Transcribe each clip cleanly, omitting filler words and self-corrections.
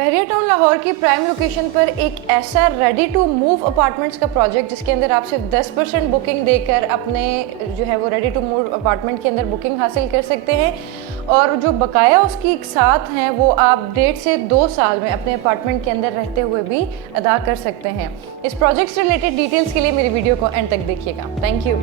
बहरिया town Lahore की prime location पर एक ऐसा रेडी टू मूव अपार्टमेंट्स का प्रोजेक्ट जिसके अंदर आप सिर्फ 10% बुकिंग देकर अपने जो है वो रेडी टू मूव अपार्टमेंट के अंदर बुकिंग हासिल कर सकते हैं और जो बकाया उसकी साथ हैं वो आप 1.5 से 2 साल में अपने अपार्टमेंट के अंदर रहते हुए भी अदा कर सकते हैं। इस प्रोजेक्ट से रिलेटेड डिटेल्स के लिए मेरी वीडियो को एंड तक देखिएगा। Thank you.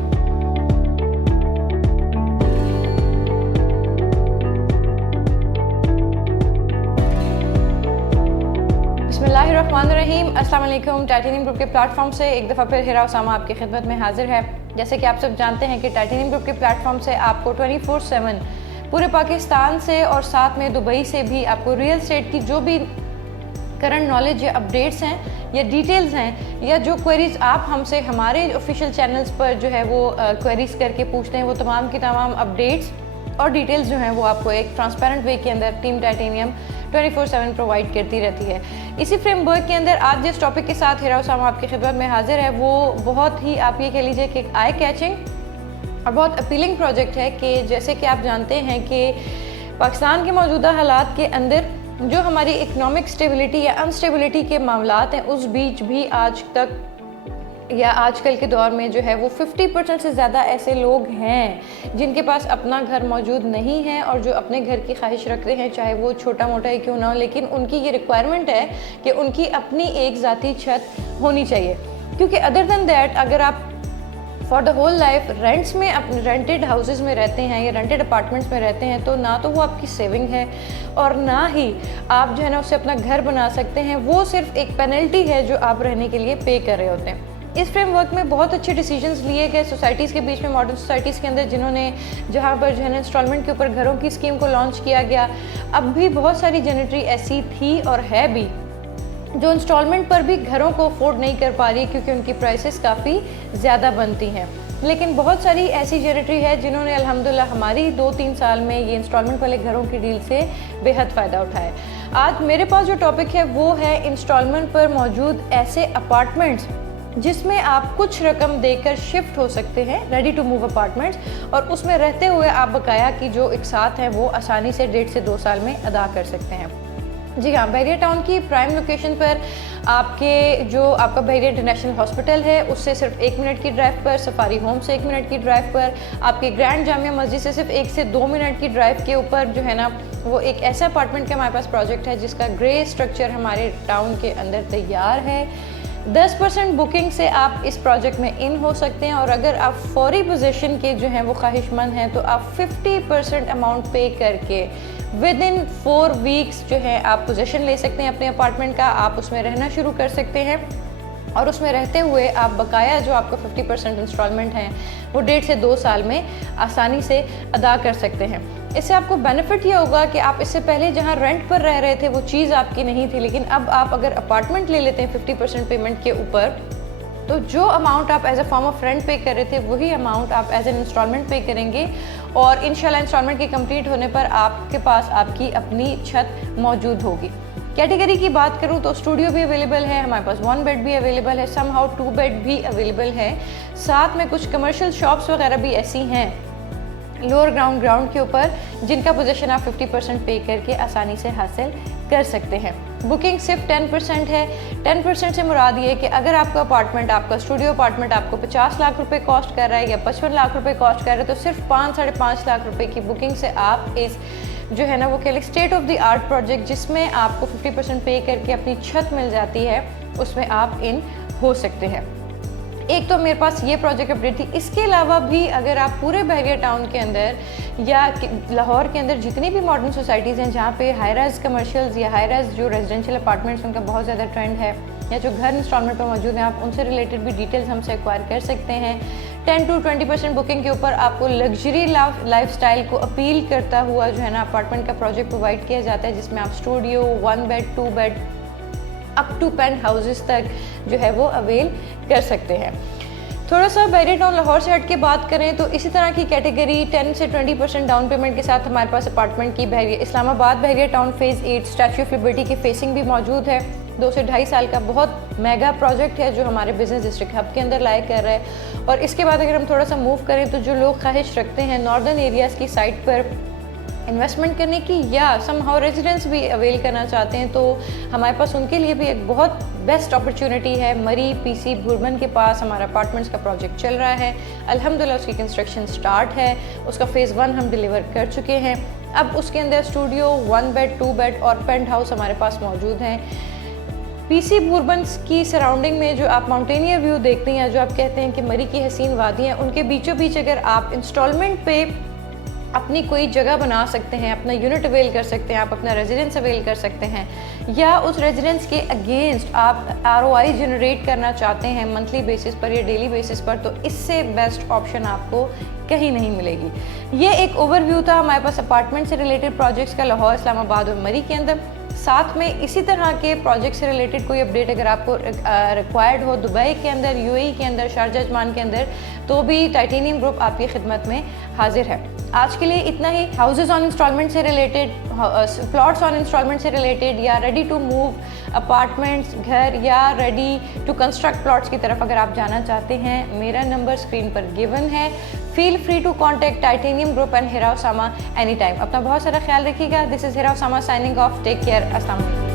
बिस्मिल्लाहिर्रहमानिर्रहीम। अस्सलाम वालेकुम। टाइटेनियम ग्रुप के प्लेटफॉर्म से एक दफ़ा फिर हिरा उसामा आपकी खिदमत में हाजिर है। जैसे कि आप सब जानते हैं कि टाइटेनियम ग्रुप के प्लेटफॉर्म से आपको 24/7 पूरे पाकिस्तान से और साथ में दुबई से भी आपको रियल एस्टेट की जो भी करंट नॉलेज या अपडेट्स हैं या डिटेल्स हैं या जो क्वेरीज आप हमसे हमारे ऑफिशियल चैनल्स पर जो है वो क्वेरीज करके पूछते हैं, वो तमाम की तमाम अपडेट्स और डिटेल्स जो हैं वो आपको एक ट्रांसपेरेंट वे के अंदर टीम टाइटेनियम 24/7 प्रोवाइड करती रहती है। इसी फ्रेमवर्क के अंदर आज जिस टॉपिक के साथ हिरा उसामा आपकी खिदमत में हाजिर है वो बहुत ही आप ये कह लीजिए कि आई कैचिंग और बहुत अपीलिंग प्रोजेक्ट है कि जैसे कि आप जानते हैं कि पाकिस्तान के मौजूदा हालात के अंदर जो हमारी इकनॉमिक स्टेबिलिटी या अनस्टेबिलिटी के मामलात हैं उस बीच भी आज तक या आजकल के दौर में जो है वो 50% से ज़्यादा ऐसे लोग हैं जिनके पास अपना घर मौजूद नहीं है और जो अपने घर की ख्वाहिश रखते हैं, चाहे वो छोटा मोटा ही क्यों ना हो, लेकिन उनकी ये रिक्वायरमेंट है कि उनकी अपनी एक ज़ाती छत होनी चाहिए। क्योंकि अदर दैन दैट अगर आप for the whole life rents में अपने रेंटेड हाउसेज में रहते हैं या रेंटेड अपार्टमेंट्स में रहते हैं तो ना तो वो आपकी सेविंग है और ना ही आप जो है ना उससे अपना घर बना सकते हैं। वो सिर्फ एक पेनल्टी है जो आप रहने के लिए पे कर रहे होते हैं। इस फ्रेमवर्क में बहुत अच्छे डिसीजंस लिए गए सोसाइटीज़ के बीच में, मॉडर्न सोसाइटीज़ के अंदर जिन्होंने जहाँ पर जो है ना इंस्टॉलमेंट के ऊपर घरों की स्कीम को लॉन्च किया गया। अब भी बहुत सारी जेनेटरी ऐसी थी और है भी जो इंस्टॉलमेंट पर भी घरों को अफोर्ड नहीं कर पा रही क्योंकि उनकी प्राइसेस काफ़ी ज़्यादा बनती हैं। लेकिन बहुत सारी ऐसी जेनेटरी है जिन्होंने अल्हम्दुलिल्लाह हमारी 2-3 साल में ये इंस्टॉलमेंट वाले घरों की डील से बेहद फ़ायदा उठाया। आज मेरे पास जो टॉपिक है वो है इंस्टॉलमेंट पर मौजूद ऐसे अपार्टमेंट्स जिसमें आप कुछ रकम देकर शिफ्ट हो सकते हैं, रेडी टू मूव अपार्टमेंट्स, और उसमें रहते हुए आप बकाया की जो एक साथ हैं वो आसानी से 1.5 से 2 साल में अदा कर सकते हैं। जी हाँ, बहरिया टाउन की प्राइम लोकेशन पर आपके जो आपका बहरिया इंटरनेशनल हॉस्पिटल है उससे सिर्फ 1 मिनट की ड्राइव पर, सफारी होम से 1 मिनट की ड्राइव पर, आपके ग्रैंड जामिया मस्जिद से सिर्फ 1 से 2 मिनट की ड्राइव के ऊपर जो है ना वो एक ऐसा अपार्टमेंट का हमारे पास प्रोजेक्ट है जिसका ग्रे स्ट्रक्चर हमारे टाउन के अंदर तैयार है। 10% बुकिंग से आप इस प्रोजेक्ट में इन हो सकते हैं और अगर आप फौरी पोजीशन के जो हैं वो ख्वाहिशमंद हैं तो आप 50% अमाउंट पे करके विद इन 4 वीक्स जो है आप पोजीशन ले सकते हैं अपने अपार्टमेंट का। आप उसमें रहना शुरू कर सकते हैं और उसमें रहते हुए आप बकाया जो आपका 50% इंस्टॉलमेंट है वो 1.5 से 2 साल में आसानी से अदा कर सकते हैं। इससे आपको बेनिफिट ये होगा कि आप इससे पहले जहाँ रेंट पर रह रहे थे वो चीज़ आपकी नहीं थी, लेकिन अब आप अगर अपार्टमेंट ले लेते हैं 50% पेमेंट के ऊपर तो जो अमाउंट आप as a form of rent pay कर रहे थे वही अमाउंट आप एज एन इंस्टॉलमेंट पे करेंगे और इंशाल्लाह इंस्टॉलमेंट के कंप्लीट होने पर आपके पास आपकी अपनी छत मौजूद होगी। कैटेगरी की बात करूं तो स्टूडियो भी अवेलेबल है, हमारे पास 1 बेड भी अवेलेबल है, सम हाउ 2 बेड भी अवेलेबल है। साथ में कुछ कमर्शियल शॉप्स वगैरह भी ऐसी हैं लोअर ग्राउंड के ऊपर जिनका पोजीशन आप 50% पे करके आसानी से हासिल कर सकते हैं। बुकिंग सिर्फ 10% है। 10% से मुराद ये कि अगर आपका अपार्टमेंट, आपका स्टूडियो अपार्टमेंट आपको 50 लाख रुपए कॉस्ट कर रहा है या 55 लाख रुपए कॉस्ट कर रहा है तो सिर्फ 5-5.5 लाख रुपए की बुकिंग से आप इस जो है ना वो कह लें state of the art project जिसमें आपको 50% पे करके अपनी छत मिल जाती है उसमें आप इन हो सकते हैं। एक तो मेरे पास ये प्रोजेक्ट अपडेट थी। इसके अलावा भी अगर आप पूरे बहरिया टाउन के अंदर या लाहौर के अंदर जितनी भी मॉडर्न सोसाइटीज़ हैं जहाँ पे हाई राइज कमर्शियल्स या हाई राइज जो रेजिडेंशियल अपार्टमेंट्स उनका बहुत ज़्यादा ट्रेंड है या जो घर इंस्टॉलमेंट पर मौजूद हैं आप उनसे रिलेटेड भी डिटेल्स हमसे एक्वायर कर सकते हैं। 10 to 20% बुकिंग के ऊपर आपको लग्जरी लाइफस्टाइल को अपील करता हुआ जो है ना अपार्टमेंट का प्रोजेक्ट प्रोवाइड किया जाता है जिसमें आप studio, 1 bed, 2 bed up to penthouses तक जो है वो अवेल कर सकते हैं। थोड़ा सा बहरिया टाउन लाहौर से हट के बात करें तो इसी तरह की कैटेगरी 10 से 20% डाउन पेमेंट के साथ हमारे पास अपार्टमेंट की Bahria Islamabad Bahria town phase 8 statue of liberty के फेसिंग भी मौजूद है। 2 से 2.5 साल का बहुत मेगा प्रोजेक्ट है जो हमारे बिजनेस डिस्ट्रिक्ट हब के अंदर लाए कर रहा है। और इसके बाद अगर हम थोड़ा सा मूव करें तो जो लोग ख्वाहिश रखते हैं नॉर्दर्न एरियाज़ की साइड पर इन्वेस्टमेंट करने की या समहाउ रेजिडेंस भी अवेल करना चाहते हैं, तो हमारे पास उनके लिए भी एक बहुत बेस्ट अपॉर्चुनिटी है। मरी पीसी बुरबन के पास हमारा अपार्टमेंट्स का प्रोजेक्ट चल रहा है। अल्हम्दुलिल्लाह उसकी कंस्ट्रक्शन स्टार्ट है, उसका फ़ेज़ 1 हम डिलीवर कर चुके हैं। अब उसके अंदर स्टूडियो, 1 बेड, 2 बेड और पेंट हाउस हमारे पास मौजूद हैं। पीसी बुरबन की सराउंडिंग में जो आप माउंटेनियर व्यू देखते हैं, जो आप कहते हैं कि मरी की हसीन वादियाँ, उनके बीचों बीच अगर आप इंस्टॉलमेंट पे अपनी कोई जगह बना सकते हैं, अपना यूनिट अवेल कर सकते हैं, आप अपना रेजिडेंस अवेल कर सकते हैं, या उस रेजिडेंस के अगेंस्ट आप ROI जनरेट करना चाहते हैं मंथली बेसिस पर या डेली बेसिस पर, तो इससे बेस्ट ऑप्शन आपको कहीं नहीं मिलेगी। ये एक ओवरव्यू था हमारे पास अपार्टमेंट से रिलेटेड प्रोजेक्ट्स का लाहौर, इस्लामाबाद और मरी के अंदर। साथ में इसी तरह के प्रोजेक्ट से रिलेटेड कोई अपडेट अगर आपको रिक्वायर्ड हो दुबई के अंदर, UAE के अंदर, शारजाह अजमान के अंदर, तो भी टाइटेनियम ग्रुप आपकी खिदमत में हाजिर है। आज के लिए इतना ही। हाउसेज ऑन इंस्टॉलमेंट से रिलेटेड, प्लॉट्स ऑन इंस्टॉलमेंट से रिलेटेड, या रेडी टू मूव अपार्टमेंट्स, घर, या रेडी टू कंस्ट्रक्ट प्लॉट्स की तरफ अगर आप जाना चाहते हैं, मेरा नंबर स्क्रीन पर गिवन है। Feel free to contact Titanium group and Hira Usama any time. अपना बहुत सारा ख्याल रखिएगा। This is Hira Usama signing off. Take care. अस्सलाम वालेकुम।